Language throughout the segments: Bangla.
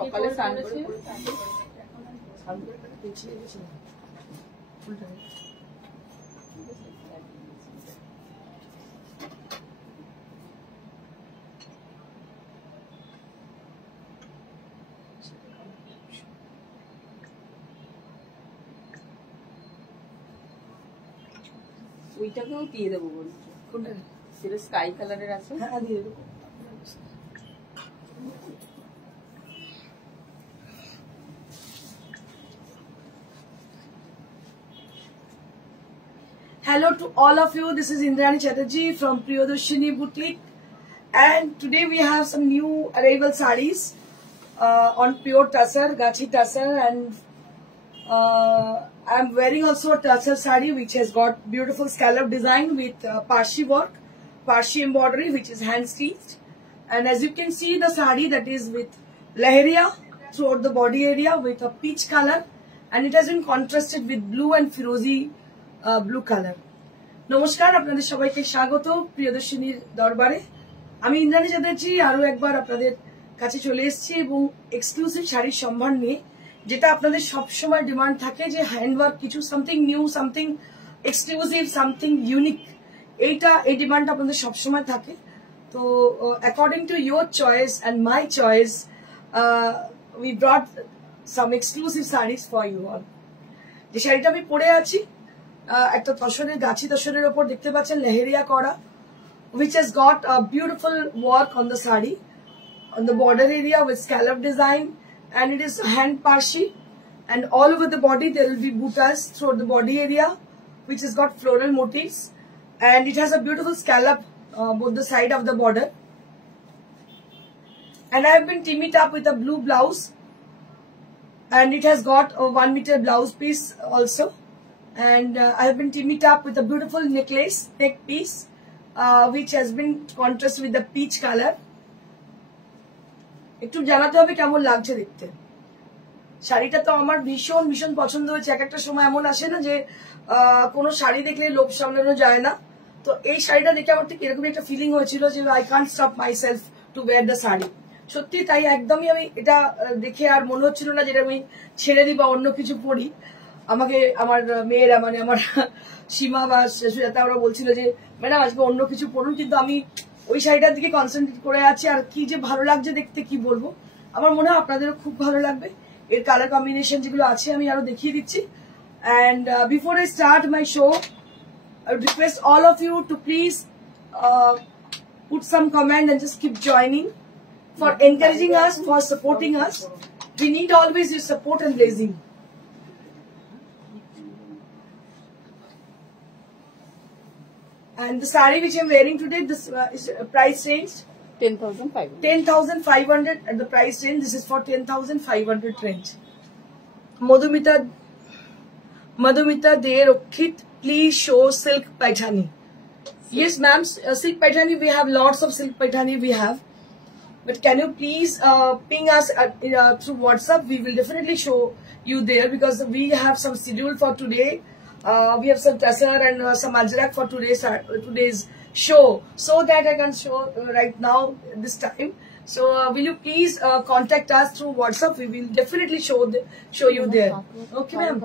সকালে স্নান করে ওইটাকেও দিয়ে দেবো বলছি। কোনটা? সেটা স্কাই কালারের আছে। হ্যাঁ দিয়ে দেবো। Hello to all of you. This is Indrani Chatterjee from Priyadarshini Boutique, and today we have some new arrival sarees on pure tussar, gachi tussar, and I'm wearing also a tussar saree which has got beautiful scallop design with Parshi work, Parshi embroidery, which is hand stitched. And as you can see, the saree that is with Lahariya throughout the body area with a peach color, and it has been contrasted with blue and Firozi blue color. নমস্কার, আপনাদের সবাইকে স্বাগত প্রিয়দর্শিনীর দরবারে। আমি ইন্দ্রাণী চ্যাটার্জি আরো একবার আপনাদের কাছে চলে এসেছি এবং এক্সক্লুসিভ শাড়ির সম্ভার নিয়ে, যেটা আপনাদের সবসময় ডিমান্ড থাকে যে হ্যান্ডওয়ার্ক কিছু something new, something exclusive, something unique, এই ডিমান্ড আপনাদের সবসময় থাকে। তো according to your choice and my choice we brought some exclusive saris for you all. যে শাড়িটা আমি পরে আছি একটা তসরের গাছি তসরের ওপর দেখতে পাচ্ছেন লেহেরিয়া করা, which has got a beautiful work on the sari, on the border area with scallop design, and it is hand parshi, and all over the body there will be buttas throughout the body area, which has got floral motifs, and it has a beautiful scallop both the side of the border. And I have been teamed it up with a blue blouse, and it has got a 1 meter blouse piece also. And I have been teamed it up with a beautiful neck piece, which has been contrasted with the peach color. একটু জানাতে হবে কেমন লাগছে দেখতে। শাড়িটা তো আমার ভীষণ ভীষণ পছন্দ হয়েছে। এক একটা সময় এমন আসে না যে কোনো শাড়ি দেখলে লোভ সামলানো যায় না, তো এই শাড়িটা দেখে আমার ঠিক এরকম একটা ফিলিং হয়েছিল যে I can't stop my self to wire the sari. সত্যি তাই, একদমই আমি এটা দেখে আর মনে হচ্ছিল না যেটা আমি ছেড়ে দিই বা অন্য কিছু পরি। আমাকে আমার মেয়েরা, মানে আমার সীমা বা সুজাতা, ওরা বলছিল যে ম্যাডাম আজকে অন্য কিছু পড়ুন, কিন্তু আমি ওই শাড়িটার দিকে কনসেন্ট্রেট করে আছি। আর কি যে ভালো লাগছে দেখতে, কি বলবো। আমার মনে হয় আপনাদেরও খুব ভালো লাগবে। এর কালার কম্বিনেশন যেগুলো আছে আমি আরো দেখিয়ে দিচ্ছি। And before I start my show, I would request all of you to please put some comment and just keep joining for encouraging us, for supporting us. We need always your support and blessing. And the saree which I am wearing today, this is price range 10,500. 10,500 at the price range. This is for 10,500 range. Madhumita De Rokit, please show silk paithani. Yes, ma'am. Silk paithani, we have lots of silk paithani we have. But can you please ping us through WhatsApp? We will definitely show you there because we have some schedule for today. We have some tussar and some ajrak for today's show, so that I can show right now this time. So will you please contact us through WhatsApp? We will definitely show you there. Okay, ma'am.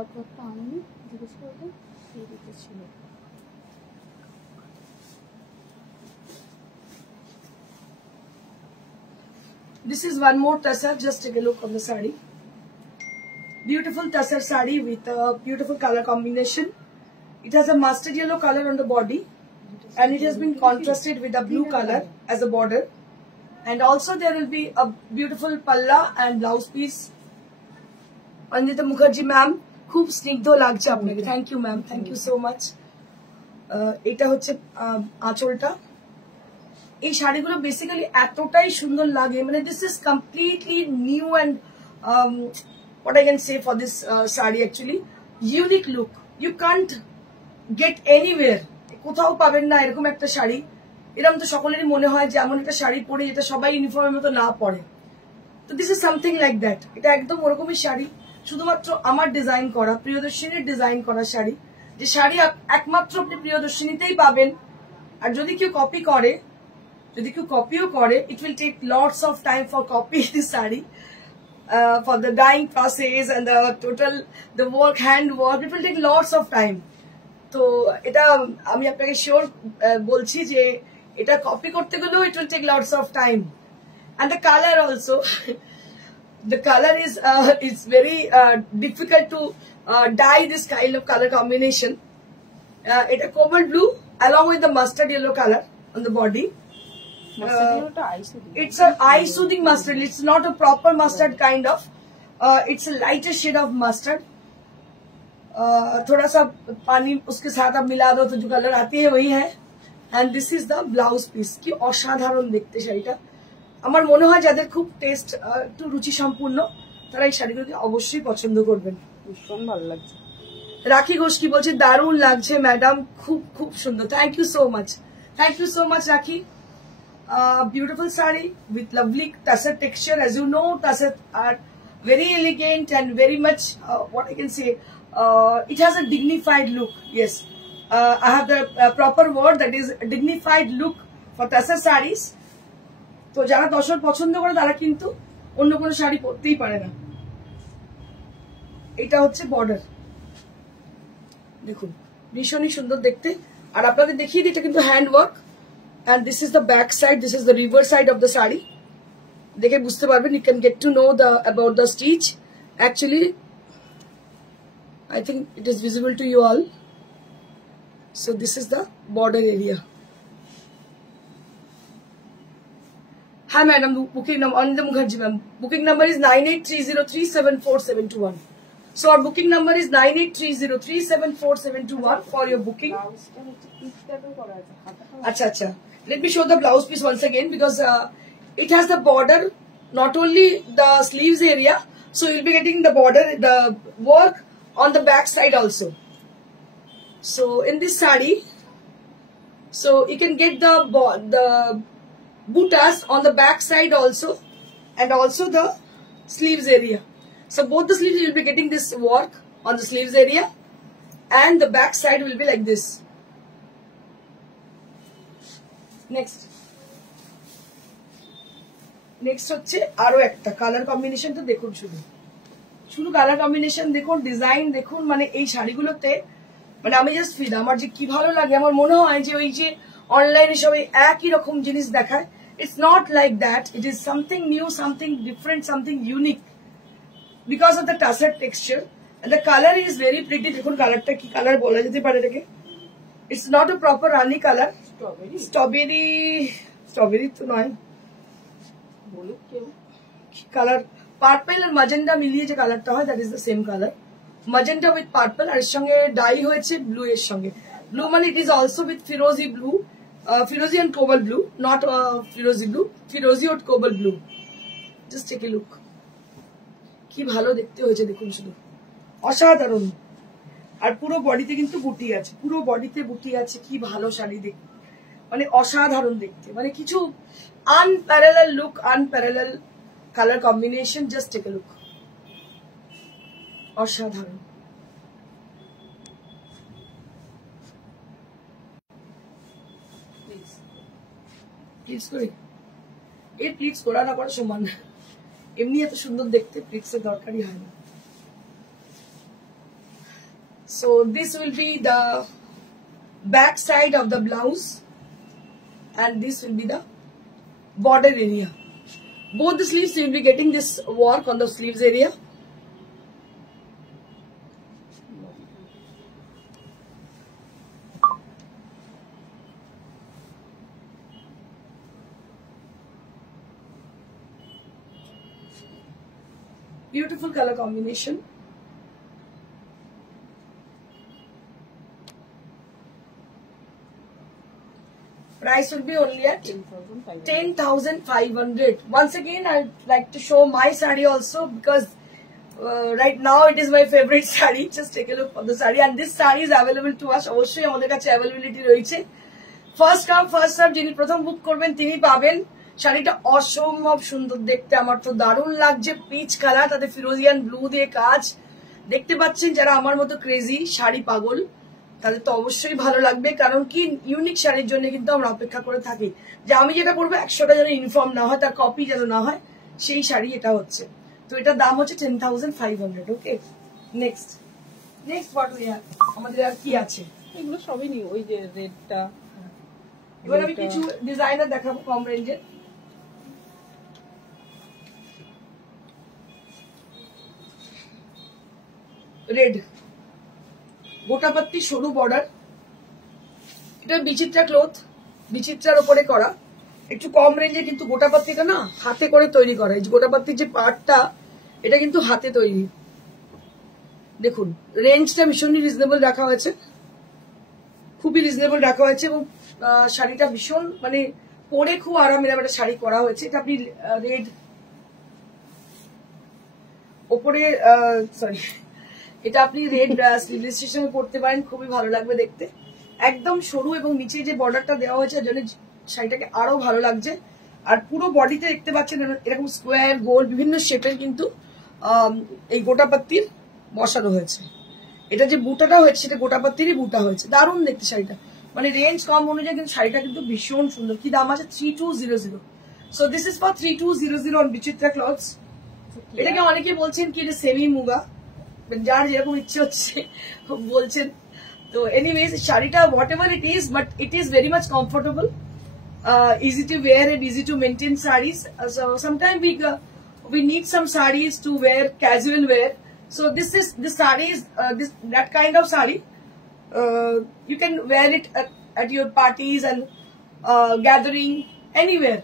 This is one more tussar. Just take a look on the saree. Beautiful tussar saree with a beautiful color combination. It has a mustard yellow color on the body, and it has been contrasted with a blue color as a border. And also there will be a beautiful palla and blouse piece. Anjita Mukherjee ma'am, khub snigdho lagche apnake. Thank you ma'am, thank you so much. Eta hocche aacholta. এই শাড়িগুলো বেসিক্যালি এতটাই সুন্দর লাগে, মানে this is completely new and what I can say for this saree, actually unique look. You can't get anywhere, কোথাও পাবেন না এরকম একটা শাড়ি। এরকম তো সকলেরই মনে হয় যে এমন একটা শাড়ি পরে যেটা সবাই ইউনিফর্মের মতো না পরে। তো this is something like that. এটা একদম ওরকমই শাড়ি, শুধুমাত্র আমার ডিজাইন করা, প্রিয়দর্শিনীর ডিজাইন করা শাড়ি, যে শাড়ি একমাত্র আপনি প্রিয়দর্শিনীতেই পাবেন। আর যদি কেউ কপি করে, যদি কেউ কপিও করে, it will take lots of time for copy this sari, for the dyeing process and the work, hand work, it will take lots of time. তো এটা আমি আপনাকে শিওর বলছি যে এটা কপি করতে গেলেও it will take lots of time. And the color also, the color is very difficult to dye this kind of color combination. It's a cobalt blue along with the mustard yellow color on the body. It's an eye soothing mustard. It's not a proper mustard kind of. It's a lighter shade of mustard. थोड़ा सा पानी उसके साथ आप मिला दो तो जो कलर आती है वही है। And this is the blouse piece. কি অসাধারণ দেখতে শাড়িটা। আমার মনে হয় যাদের খুব টেস্ট একটু রুচি সম্পূর্ণ তারা এই শাড়িগুলোকে অবশ্যই পছন্দ করবেন। ভীষণ ভালো লাগছে। রাখি ঘোষ কি বলছে, দারুণ লাগছে ম্যাডাম, খুব খুব সুন্দর। Thank you so much, thank you so much Rakhi. Beautiful sari with lovely tassel texture. As you know, tassels are very elegant and very much what I can say, it has a dignified look. Yes, I have the proper word, that is dignified look for tassel sarees. তো যারা তসর পছন্দ করে তারা কিন্তু অন্য কোনো শাড়ি পরতেই পারে না। এটা হচ্ছে বর্ডার, দেখুন ভীষণই সুন্দর দেখতে। আর আপনাদের দেখিয়ে দিই এটা কিন্তু hand work. And this is the back side, this is the reverse side of the sari. Dekhe bujhte parben, you can get to know about the stitch. Actually, I think it is visible to you all. So this is the border area. Hi madam, booking number, Ananda Mukherjee ma'am. Booking number is 9830374721. So our booking number is 9830374721 for your booking. Acha. Let me show the blouse piece once again, because it has the border, not only the sleeves area, so you'll be getting the border, the work on the back side also. So in this sari, so you can get the buttas on the back side also, and also the sleeves area. So both the sleeves you'll be getting this work on the sleeves area, and the back side will be like this. Next হচ্ছে আরো একটা কালার কম্বিনেশন। তো দেখুন শুধু কালার কম্বিনেশন দেখুন, ডিজাইন দেখুন, মানে এই শাড়িগুলোতে মানে আমি জাস্ট ফিল, আমার যে কি ভালো লাগে। আমার মনে হয় যে ওই যে অনলাইনে সবাই একই রকম জিনিস দেখায়, it's not like that. It is something new, something different, something unique because of the tassel texture. And the colour is very pretty. দেখুন কালারটা কি কালার বলা যেতে পারে এটাকে। It's not a proper rani color. Strawberry তো নয়, কালার পার্পল আর ম্যাজেন্টা মিলিয়ে যে কালারটা হয়, that is the same colour. Magenta with purple, আর এর সঙ্গে ডাই হয়েছে ব্লু এর সঙ্গে। ব্লু মানে ইট ইজ অলসো উইথ ফিরোজি ব্লু, ফিরোজি এন্ড কোবাল ব্লু, নট ফিরোজি ব্লু, ফিরোজি আর cobalt blue. Just take a look, কি ভালো দেখতে হয়েছে দেখুন, শুধু অসাধারণ। আর পুরো বডিতে কিন্তু বুটি আছে, পুরো বডিতে বুটি আছে। কি ভালো শাড়ি দেখতে, মানে অসাধারণ দেখতে, মানে কিছু unparallel look, unparallel colour combination. Just take a look, অসাধারণ। প্লিজ করে এর প্লিজ করা না করা সমান, এমনি এত সুন্দর দেখতে প্লিক্সের দরকারই হয় না। So this will be the back side of the blouse, and this will be the border area. Both the sleeves you will be getting this work on the sleeves area. Beautiful color combination. Price will be only at 10,500. Once again, I'd like to show my saree also, because right now it is my favorite saree. Just take a look for the saree, and this saree is available to us. অবশ্যই আমাদের কাছে availability রয়েছে। First come first serve, যিনি প্রথম বুক করবেন তিনি পাবেন। শাড়িটা অসম্ভব সুন্দর দেখতে, আমার তো দারুণ লাগছে। পিচ কালার, তাতে ফিরোজিয়ান ব্লু দিয়ে কাজ। দেখতে পাচ্ছেন যারা আমার মতো ক্রেজি শাড়ি পাগল তাদের তো অবশ্যই ভালো লাগবে, কারণ কি ইউনিক শাড়ির জন্য কিন্তু আমরা অপেক্ষা করে থাকি যে আমি যেটা করবো 100টা যেন ইউনিফর্ম না হয়, তার কপি যেন না হয়, সেই শাড়ি এটা হচ্ছে। তো এটার দাম হচ্ছে 10,500। ওকে, নেক্সট হোয়াট উই হ্যাভ, আমাদের আর কি আছে? এগুলো সবই নিউ, ওই যে রেডটা। এবার আমি কিছু ডিজাইনার দেখাবো কম রেঞ্জের। রেড গোটাপাত্তি সরু বর্ডার, এটা বিচিত্রা ক্লথ, বিচিত্রার উপরে করা, একটু কম রেঞ্জে, কিন্তু গোটাপাত্তিটা না হাতে করে তৈরি করা। এই গোটাপাত্তির যে পার্টটা এটা কিন্তু হাতে তৈরি। দেখুন রেঞ্জটা ভীষণই রিজনেবল রাখা হয়েছে, খুবই রিজনেবল রাখা হয়েছে, এবং শাড়িটা ভীষণ মানে পরে খুব আরামের একটা শাড়ি করা হয়েছে। এটা আপনি রেড ওপরে সরি এটা আপনি রেড স্লিভলেস স্টেশনে পরতে পারেন, খুবই ভালো লাগবে দেখতে। একদম সরু এবং নিচে যে বর্ডারটা দেওয়া হয়েছে এর জন্য শাড়িটাকে আরো ভালো লাগছে। আর পুরো বডিতে দেখতে পাচ্ছেন এরকম স্কোয়ার গোল বিভিন্ন শেপের কিন্তু এই গোটাপাত্তির বসানো হয়েছে। এটা যে বুটাটা হয়েছে সেটা গোটাপাত্তিরই বুটা হয়েছে, দারুণ দেখতে শাড়িটা। মানে রেঞ্জ কম অনুযায়ী কিন্তু শাড়িটা কিন্তু ভীষণ সুন্দর। কি দাম আছে? 3200। So this is for 3200 on Bichitra clothes. এটাকে অনেকে বলছেন কি এটা সেমি মুগা, যার যেরকম ইচ্ছে হচ্ছে বলছেন। তো এনিওয়েজ শাড়িটা what ever it is, but it is very much comfortable, easy to wear and easy to maintain sarees. So sometimes we need some sarees to wear casual wear. So this saree is that kind of saree. You can wear it at your parties and gathering anywhere.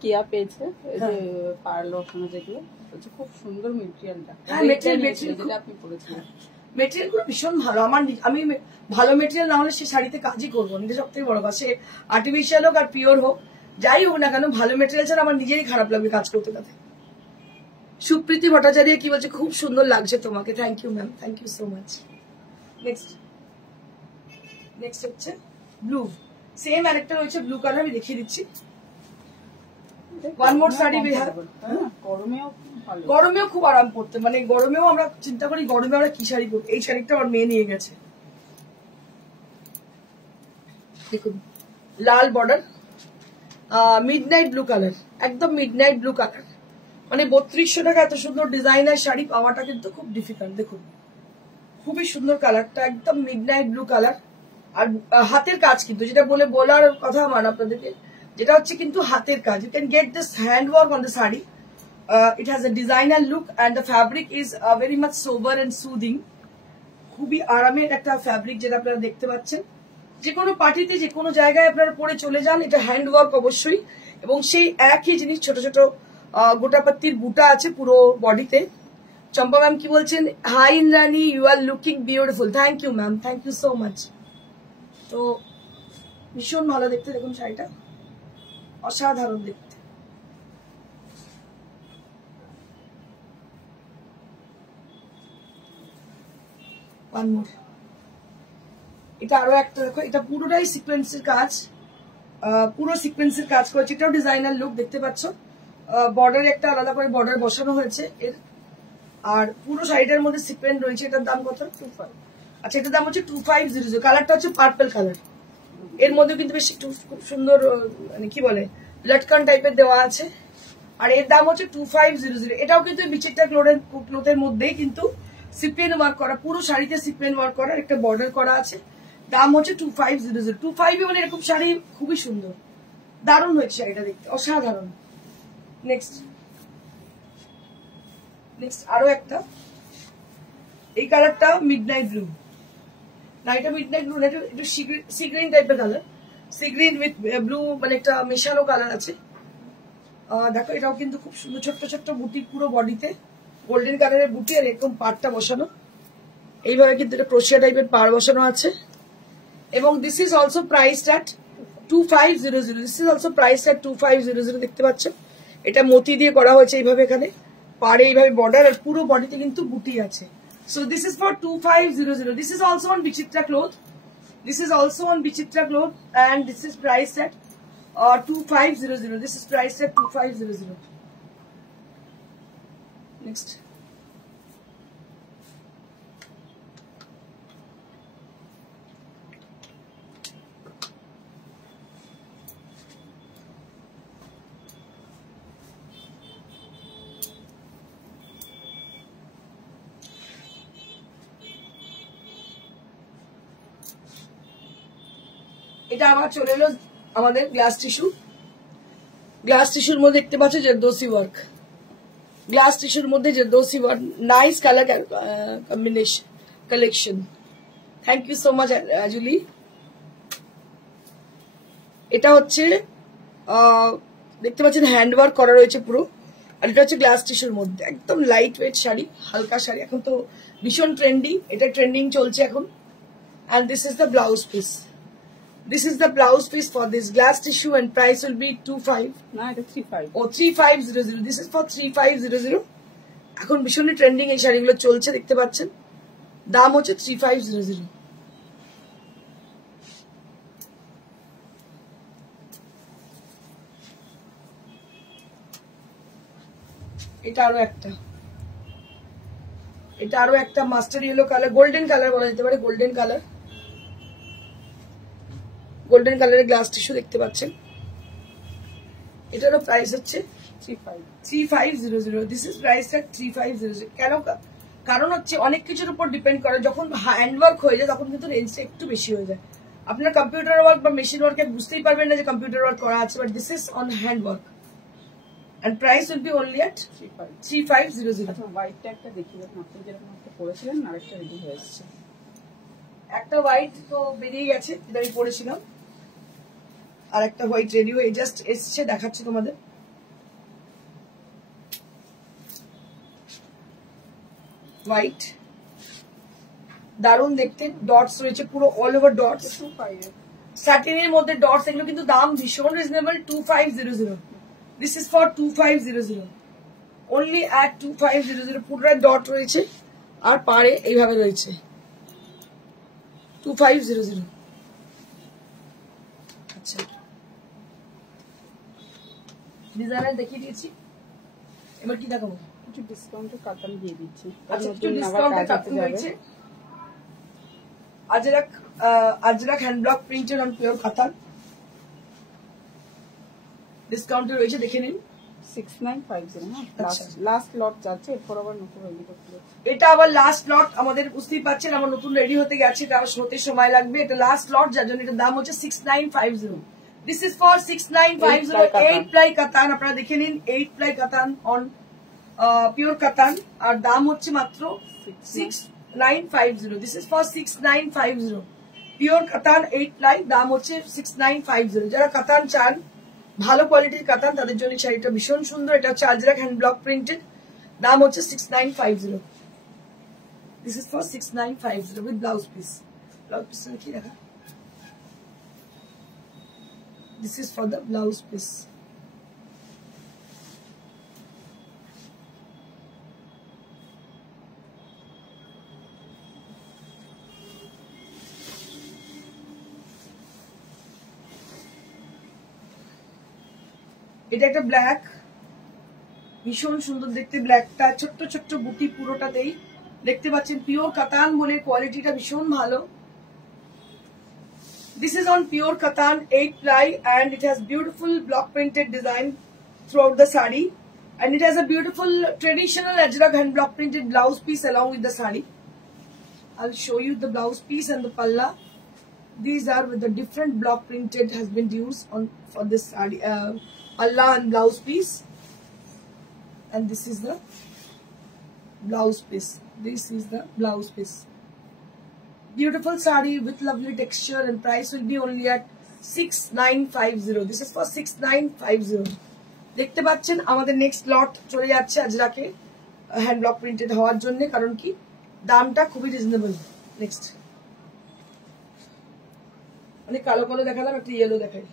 কিয়া পেয়েছে এই যে পার্ল ওখানে যেগুলো খুব সুন্দর মেটেরিয়ালটা। হ্যাঁ, মেটেরিয়াল যেটা আপনি পরেছিলেন মেটেরিয়াল গুলো ভীষণ ভালো। আমি ভালো মেটেরিয়াল না হলে সে শাড়িতে কাজই করবো না, এটা সব থেকে বড় কথা। সে আর্টিফিশিয়াল হোক আর পিওর হোক, যাই হোক না কেন, ভালো মেটেরিয়াল ছাড়া আমার নিজেরই খারাপ লাগবে কাজ করতে করতে। সুপ্রীতি ভট্টাচার্য কি বলছে, খুব সুন্দর লাগছে তোমাকে। Thank you ma'am, thank you so much. Next হচ্ছে ব্লু, সেম আরেকটা রয়েছে ব্লু কালার, আমি দেখিয়ে দিচ্ছি। One more sari we have. গরমেও খুব আরাম করতে, মানে গরমেও আমরা চিন্তা করি গরমে আমরা কি শাড়ি পরবো, এই শাড়িটা আমার মেয়ে নিয়ে গেছে। দেখুন লাল বর্ডার, মিডনাইট ব্লু কালার, একদম মিডনাইট ব্লু কালার। মানে 3200 টাকা এত সুন্দর ডিজাইনার শাড়ি পাওয়াটা কিন্তু খুব ডিফিকাল্ট। দেখুন খুবই সুন্দর কালারটা, একদম মিডনাইট ব্লু কালার। আর হাতের কাজ কিন্তু, যেটা বলার কথা আমার আপনাদেরকে, যেটা হচ্ছে কিন্তু হাতের কাজ। You can get this hand work on the sari. It has a designer look and the fabric is very much sober and soothing. খুবই আরামের একটা ফ্যাব্রিক যেটা আপনারা দেখতে পাচ্ছেন। যে কোনো পার্টিতে যে কোনো জায়গায় আপনারা পরে চলে যান। এটা হ্যান্ড ওয়ার্ক অবশ্যই, এবং সেই একই জিনিস ছোট ছোট গোটাপাত্তির বুটা আছে পুরো বডিতে। চম্পা ম্যাম কি বলছেন, hi Indrani, you are looking beautiful. Thank you ma'am, thank you so much. তো ভীষণ ভালো দেখতে, দেখুন শাড়িটা অসাধারণ দেখতে। এটা আরো একটা দেখো, এটা পুরোটাই সিকোয়েন্সের কাজ, পুরো সিকোয়েন্সের কাজ করেছে। এটাও ডিজাইনার লুক দেখতে পাচ্ছ। বর্ডারে একটা আলাদা করে বর্ডার বসানো হয়েছে এর, আর পুরো শাড়িটার মধ্যে সিকোয়েন্স রয়েছে। এটার দাম কত? 25। আচ্ছা, এটার দাম হচ্ছে 2500। কালারটা হচ্ছে পার্পল কালার। এর মধ্যে কিন্তু বেশ একটু খুব সুন্দর মানে কি বলে লটকন টাইপের দেওয়া আছে। আর এর দাম হচ্ছে 2500। এটাও কিন্তু বিচিত্রা ক্লথের মধ্যেই কিন্তু সিকোয়েন্স ওয়ার্ক করা, পুরো শাড়িতে সিকোয়েন্স ওয়ার্ক করা, একটা বর্ডার করা আছে। দাম হচ্ছে 2500। 25 মানে এরকম শাড়ি খুবই সুন্দর, দারুণ হয়েছে শাড়িটা দেখতে, অসাধারণ। নেক্সট আরো একটা, এই কালারটা মিডনাইট ব্লু না, এটা মিডনাইট ব্লু না, একটু সি গ্রিন টাইপের colour. Sea green with blue, মানে একটা মেশানো কালার আছে। দেখো এটাও কিন্তু খুব সুন্দর, ছোট্ট ছোট্ট বুটি পুরো বডিতে, গোল্ডেন কালারের বুটি, আর এরকম পাড়টা বসানো। এইভাবে কিন্তু এটা ক্রোশিয়া টাইপের পাড় বসানো আছে। এবং this is also priced at 2500। This is also priced at 2500। দেখতে পাচ্ছ এটা মতি দিয়ে করা হয়েছে এইভাবে, এখানে পাড়ে এইভাবে বর্ডার, আর পুরো বডিতে কিন্তু বুটি আছে। So this is for 2500। This is also on Bichitra cloth, this is also on Bichitra cloth, and this is priced at 2500. This is priced at 2500. Next. এটা আবার চলে এলো আমাদের গ্লাস টিস্যু। গ্লাস টিস্যুর মধ্যে দেখতে পাচ্ছ জরদোসি ওয়ার্ক, গ্লাস টিস্যুর মধ্যে zardozi work, nice colour combination collection. Thank you so much Ajuli. এটা হচ্ছে দেখতে পাচ্ছেন হ্যান্ড ওয়ার্ক করা রয়েছে পুরো, আর এটা হচ্ছে গ্লাস টিস্যুর মধ্যে একদম লাইট ওয়েট শাড়ি, হালকা শাড়ি, এখন তো ভীষণ ট্রেন্ডি, এটা ট্রেন্ডিং চলছে এখন। and this is the blouse piece. This is the blouse piece for this glass tissue and price will be 25. No, it's 35. Oh, 3500. This is for 3500. এখন ভীষণ ট্রেন্ডিং এই শাড়িগুলো চলছে, দেখতে পাচ্ছেন। দাম হচ্ছে 3500। এটা আরো একটা master yellow colour, golden colour বলা যেতে পারে, গোল্ডেন কালারের গ্লাস টিস্যু দেখতে পাচ্ছেন। এটারও প্রাইস হচ্ছে 3500। দিস ইজ প্রাইস এট 3500। কেন? কারণ হচ্ছে অনেক কিছুর উপর ডিপেন্ড করে, যখন হ্যান্ড ওয়ার্ক হয়ে যায় তখন কিন্তু রেঞ্জটা একটু বেশি হয়ে যায়। আপনার কম্পিউটার ওয়ার্ক বা মেশিন ওয়ার্কে বুঝতেই পারবেন না যে কম্পিউটার ওয়ার্ক করা আছে, but this is on hand work and price will be only at 3500। আচ্ছা, হোয়াইটটা একটা দেখিয়ে দেন, আপনি যেরকম একটা পরেছিলেন আর একটা রেডি হয়ে এসেছে। একটা হোয়াইট তো বেরিয়ে গেছে, যেটা আমি পরেছিলাম, আর একটা হোয়াইট রেডি হয়ে জাস্ট এসছে, দেখাচ্ছি তোমাদের। হোয়াইট দারুণ দেখতে, ডটস রয়েছে পুরো অল ওভার ডটস, স্যাটিনের মধ্যে ডটস, এগুলো কিন্তু দাম ভীষণ reasonable, 2500। This is for 2500 only at 2500। পুরো ডট রয়েছে আর পারে এইভাবে রয়েছে 2500। আচ্ছা, ডিজাইনার দেখিয়ে দিয়েছি, এবার কি দেখাবো? কিছু ডিসকাউন্টের কাতান দিয়ে দিচ্ছি। আচ্ছা, একটু ডিসকাউন্টের কাতান রয়েছে। Ajrak hand block printed on pure কাতান, ডিসকাউন্টে রয়েছে, দেখে নিন। 6950। লাস্ট লট যাচ্ছে, এরপর আবার নতুন রেডি করতে হবে। এটা আবার লাস্ট লট, আমাদের বুঝতেই পারছেন আমার নতুন রেডি হতে গেছে, এটা হতে সময় লাগবে। এটা লাস্ট লট, যার জন্য এটার দাম হচ্ছে 6950। দিস ইজ ফর 6950 8 প্লাই কাতান। আপনারা দেখে নিন, 8 প্লাই কাতান অন পিওর কাতান, আর দাম হচ্ছে মাত্র 6950। দিস ইজ ফর 6950 পিওর কাতান 8 প্লাই, দাম হচ্ছে 6950। যারা কাতান চান, ভালো কোয়ালিটির কাতান, তাদের জন্য শাড়িটা ভীষণ সুন্দর। এটা হচ্ছে আজরাক হ্যান্ড ব্লক প্রিন্টেড, দাম হচ্ছে 6950। This is for 6950 with blouse piece. Blouse piece কি দেখা, this is for the blouse piece. এটা একটা ব্ল্যাক, ভীষণ সুন্দর দেখতে, ব্ল্যাকটা ছোট্ট ছোট্ট বুটি পুরোটাতেই দেখতে পাচ্ছেন, পিওর কাতান বলে কোয়ালিটিটা ভীষণ ভালো। দিস ইজ অন পিওর কাতান 8 ply and it has beautiful block printed design throughout the sari, and it has a beautiful traditional ajrak hand block printed blouse piece along with the sari. I'll show you the blouse piece and the palla. These are with the different block printed has been used on for this sari, palla and blouse piece, and this is the blouse piece. This is the blouse piece. Beautiful sari with lovely texture, and price will be only at 6950. This is for 6950. দেখতে পাচ্ছেন আমাদের নেক্সট লট চলে যাচ্ছে আজরাকে হ্যান্ড ব্লক প্রিন্টেড হওয়ার জন্য, কারণ কি দামটা খুবই রিজনেবল। নেক্সট মানে কালো কালো দেখালাম, একটা ইয়েলো দেখাই।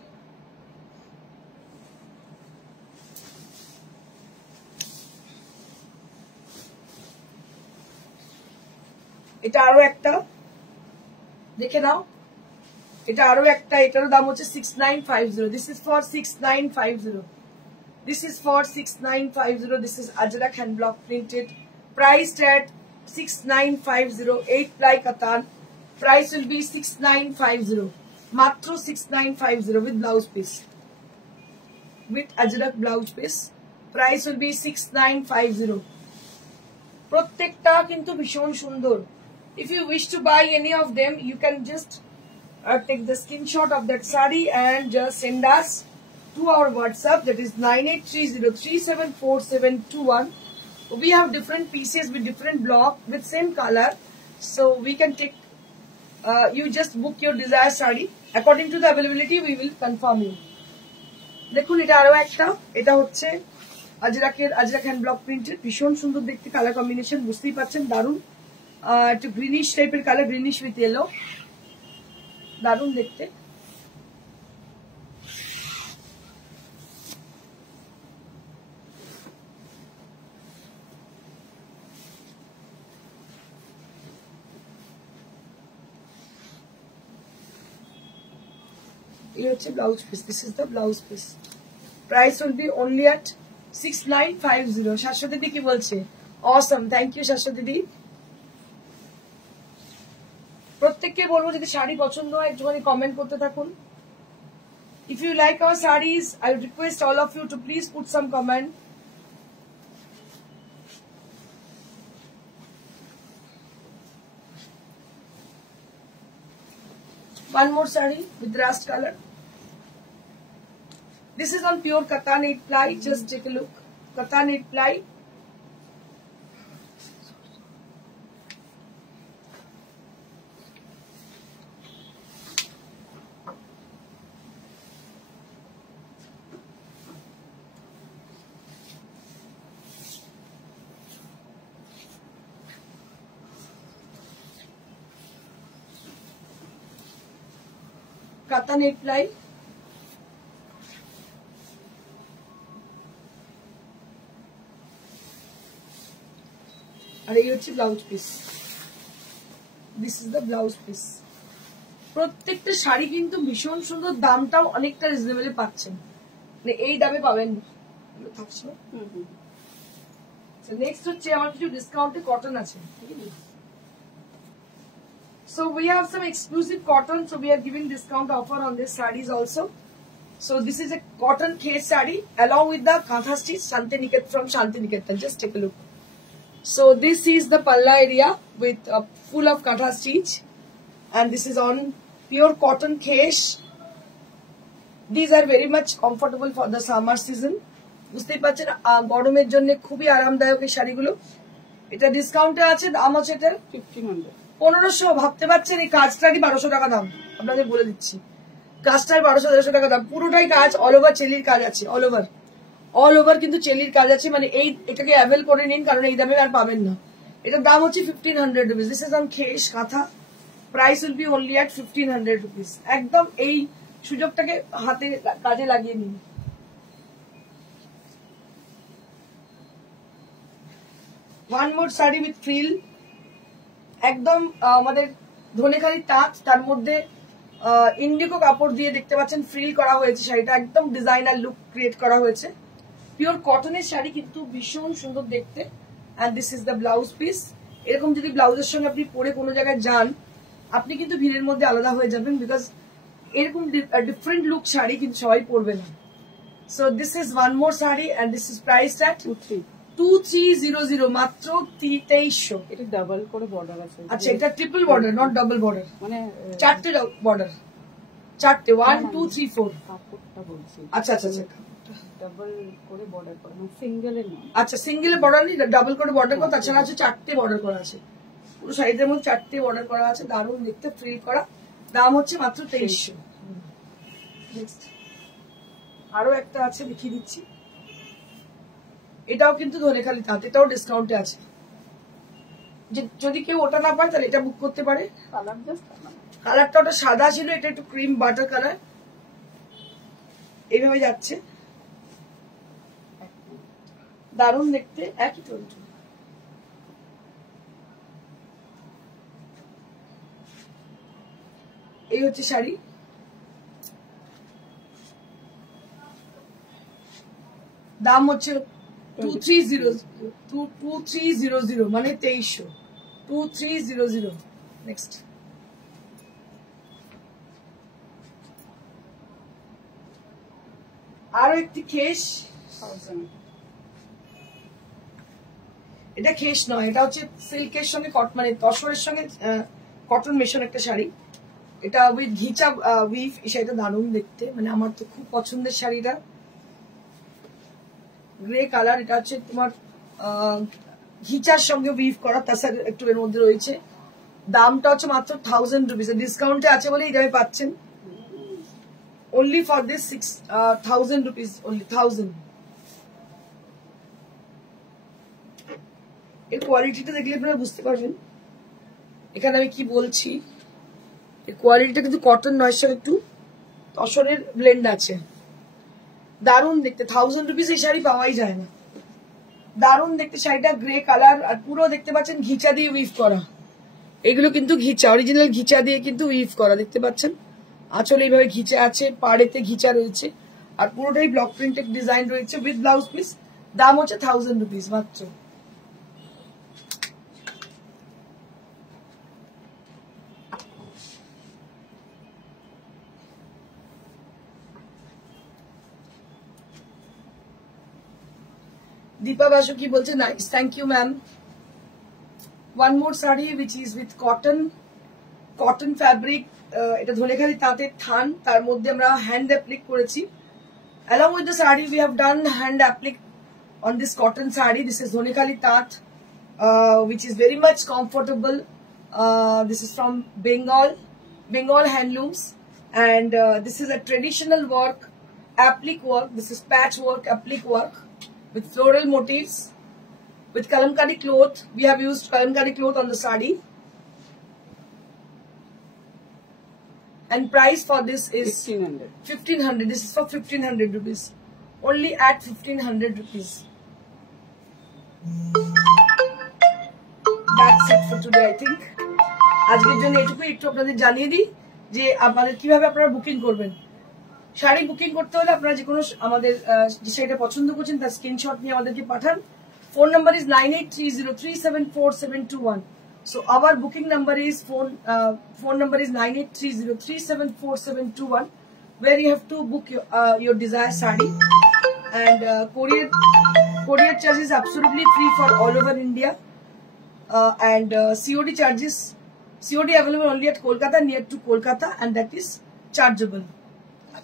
এটা আরো একটা দেখে নাও, এটা আরো একটা, এটারও দাম হচ্ছে 6950. This is for 6950. This is for 6950. This is Ajrak hand block printed, priced at 6950. 8 ply katan. Price will be 6950. Matro 6950 with blouse piece. With Ajrak blouse piece. Price will be 6950. প্রত্যেকটা কিন্তু ভীষণ সুন্দর. If you wish to buy any of them, you can just take the screenshot of that sari and just send us to our WhatsApp, that is 9830374721. We have different pieces with different block with same color, so we can take, you just book your desired sari. According to the availability, we will confirm you. দেখুন এটা আরো একটা, এটা হচ্ছে আজরাক হ্যান্ড ব্লক প্রিন্টেড, ভীষণ সুন্দর দেখতে, কালার কম্বিনেশন বুঝতেই পারছেন, দারুন। একটু গ্রিনিশ টাইপের কালার, গ্রিনিশ উইথ ইয়েলো, দারুন দেখতে। এই হচ্ছে blouse piece, this is the blouse piece. Price will be only at 6950. Shashwati দি কি বলছে? অসম, থ্যাংক ইউ শাশ্বতী দি। প্রত্যেককে বলবো যদি শাড়ি পছন্দ হয় একটুখানি কমেন্ট করতে থাকুন। If you like our sarees, I would request all of you to please put some comment. One more saree with rust color. This is on pure Katan 8 ply. Just take a look. Katan 8 ply. Katan 8 ply. আর এই হচ্ছে blouse piece, this is the blouse piece. প্রত্যেকটা শাড়ি কিন্তু ভীষণ সুন্দর, দামটাও অনেকটা রিজনেবলে পাচ্ছেন, মানে এই দামে পাবেন থাকছে। নেক্সট হচ্ছে আমার কিছু ডিসকাউন্টে কটন আছে। So we have some exclusive cotton, so we are giving discount offer on this sarees also. So this is a cotton case saree along with the Kantha stitch Shantiniketan from Shantiniketan. Just take a look. So this is the palla area with full of Kantha stitch, and this is on pure cotton case. These are very much comfortable for the summer season. বুঝতেই পারছেন গরমের জন্য খুবই আরামদায়ক এই শাড়িগুলো। এটা ডিসকাউন্টে আছে, দাম আছে এটার 1500। ভাবতে পারছেন এই কাজটারই 1200 টাকা দাম, আপনাদের বলে দিচ্ছি। কাজটার 1200 টাকা দাম, পুরোটাই কাজ, অল ওভার চেলির কাজ আছে, অল ওভার কিন্তু চেলির কাজ আছে, মানে এই এটাকে অ্যাভেল করে নিন, কারণ এই দামে আর পাবেন না। এটার দাম হচ্ছে 1500 রুপিস। দিস ইজ অন খেস কাঁথা, price will be only at 1500 rupees. একদম এই সুযোগটাকে হাতে কাজে লাগিয়ে নিন। One more sari with frill, একদম আমাদের ধনেখালি তাঁত, তার মধ্যে ইন্ডিগো কাপড় দিয়ে দেখতে পাচ্ছেন ফ্রিল করা হয়েছে শাড়িটা, একদম ডিজাইনার লুক ক্রিয়েট করা হয়েছে। পিওর কটনের শাড়ি কিন্তু ভীষণ সুন্দর দেখতে। And this is the blouse piece. এরকম যদি ব্লাউজের সঙ্গে আপনি পরে কোনো জায়গায় যান, আপনি কিন্তু ভিড়ের মধ্যে আলাদা হয়ে যাবেন, বিকজ এরকম ডিফারেন্ট লুক শাড়ি কিন্তু সবাই পরবে না। So this is one more sari and this is priced at 2300, মাত্র 2300। এটা ডাবল করে বর্ডার আছে। আচ্ছা, এটা triple border, not double border, মানে চারটে বর্ডার, চারটে 1 2 3 4 কাপড়টা বলছি। আচ্ছা আচ্ছা আচ্ছা, ডাবল করে বর্ডার করা, মানে সিঙ্গেলের না। আচ্ছা, সিঙ্গেলে বর্ডার নেই, ডাবল করে বর্ডার করা, তাছাড়া আছে চারটে বর্ডার করা আছে, পুরো শাড়িটার মধ্যে চারটে বর্ডার করা আছে, দারুণ দেখতে, ফ্রিল করা, দাম হচ্ছে মাত্র 2300। নেক্সট আরো একটা আছে, দেখিয়ে দিচ্ছি। এটাও কিন্তু ধনেখালি তাঁত, এটাও ডিসকাউন্টে আছে। যদি কেউ ওটা না পায় তাহলে এটা বুক করতে পারে। কালারটা ওটা সাদা ছিল, এটা একটু ক্রিম বাটার কালার, এইভাবে যাচ্ছে, দারুণ দেখতে, একই টোন। এই হচ্ছে শাড়ি, দাম হচ্ছে 2300 মানে 2300 2300 নেক্সট আরো একটি খেস এটা খেস নয় এটা হচ্ছে সিল্কের সঙ্গে মানে তসরের সঙ্গে কটন মেশানো একটা শাড়ি এটা উইথ ঘিচা উইভ এই শাড়িটা দারুণ দেখতে মানে আমার তো খুব পছন্দের শাড়িটা গ্রে কালার এটা হচ্ছে তোমার ঘিচার সঙ্গে উইভ করা তাছাড়া একটু এর মধ্যে রয়েছে দামটা হচ্ছে মাত্র 1000 রুপিস ডিসকাউন্টে আছে বলে এই দামে পাচ্ছেন only for this 1000 rupees only 1000 এর কোয়ালিটিটা দেখলে আপনারা বুঝতে পারবেন এখানে আমি কি বলছি এর কোয়ালিটিটা কিন্তু কটন নয় স্যার একটু তসরের ব্লেন্ড আছে দারুণ দেখতে 1000 রুপিস এই শাড়ি পাওয়াই যায় না দারুণ দেখতে শাড়িটা গ্রে কালার আর পুরো দেখতে পাচ্ছেন ঘিচা দিয়ে উইভ করা এগুলো কিন্তু ঘিচা অরিজিনাল ঘিচা দিয়ে কিন্তু উইভ করা দেখতে পাচ্ছেন আঁচলে এইভাবে ঘিচা আছে পাড়েতে ঘিচা রয়েছে আর পুরোটাই ব্লক প্রিন্টেড ডিজাইন রয়েছে উইথ ব্লাউজ পিস দাম হচ্ছে 1000 রুপিস মাত্র দীপা বাসু কি বলছে nice thank you ma'am one more sari which is with cotton fabric এটা ধনেখালি তাঁতের থান তার মধ্যে আমরা হ্যান্ড অ্যাপ্লিক করেছি along with the saree we have done hand applique on this cotton saree this is dhonikhali tat which is very much comfortable this is from Bengal handlooms and this is a traditional work applique work this is patchwork applique work with floral motifs with kalamkari cloth we have used kalamkari cloth on the saree and price for this is 1500 this is for 1500 rupees only at 1500 rupees that's it for today I think আজকের জন্য এটুকুই একটু আপনাদের জানিয়ে দিই যে আপনাদের কিভাবে আপনারা বুকিং করবেন শাড়ি বুকিং করতে হলে আপনারা যে কোনো আমাদের যে শাড়িটা পছন্দ করছেন তার স্ক্রিনশট নিয়ে আমাদেরকে পাঠান phone number is 9830374721 so our booking number is phone number is 9830374721 where you have to book your desired saree and courier charges absolutely free for all over India and COD charges COD available only at Kolkata near to Kolkata and that is chargeable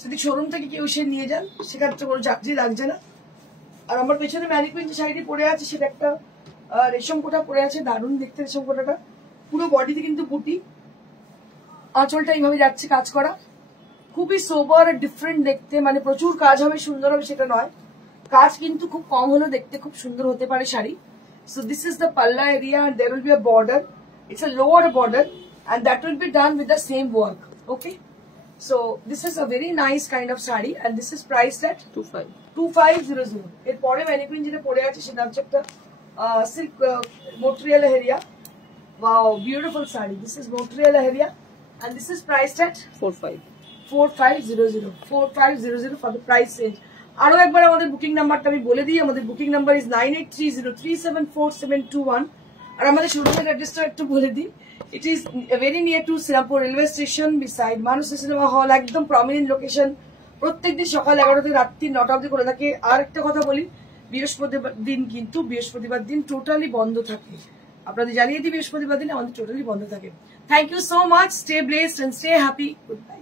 যদি শোরুম থেকে কেউ এসে নিয়ে যান সেক্ষেত্রে কোনো চার্জই লাগছে না আর আমার পেছনে ম্যানিকুইন যে শাড়িটি পরে আছে সেটা একটা রেশম কোটা পরে আছে দারুণ দেখতে রেশম কোটাটা পুরো বডিতে কিন্তু বুটি আঁচলটা এইভাবে যাচ্ছে কাজ করা খুবই সোবার আর ডিফারেন্ট দেখতে মানে প্রচুর কাজ হবে সুন্দর হবে সেটা নয় কাজ কিন্তু খুব কম হলেও দেখতে খুব সুন্দর হতে পারে sari so this is the পাল্লা area and there will be a border it's a lower border and that will be done with the same work okay so this is a very nice kind of saree and this is priced at 2500 এর পরে ম্যানিকুইন যেটা পরে আছে সেটা হচ্ছে একটা silk Montreal area wow beautiful saree this is Montreal area and this is priced at 4500 for the price range আরো একবার আমাদের বুকিং নাম্বারটা আমি বলে দিই আমাদের বুকিং নাম্বার ইজ 9830374721 আর আমাদের শোরুমের অ্যাড্রেসটা একটু বলে দিই it is very near to Serampore railway station beside Manush cinema hall একদম প্রমিনেন্ট লোকেশন প্রত্যেকদিন সকাল 11টা রাত্রি 9টা অবধি খোলা থাকে আর একটা কথা বলি বৃহস্পতিবার দিন টোটালি বন্ধ থাকে আপনাদের জানিয়ে দিই বৃহস্পতিবার দিন আমাদের টোটালি বন্ধ থাকে thank you so much stay blessed and stay happy good by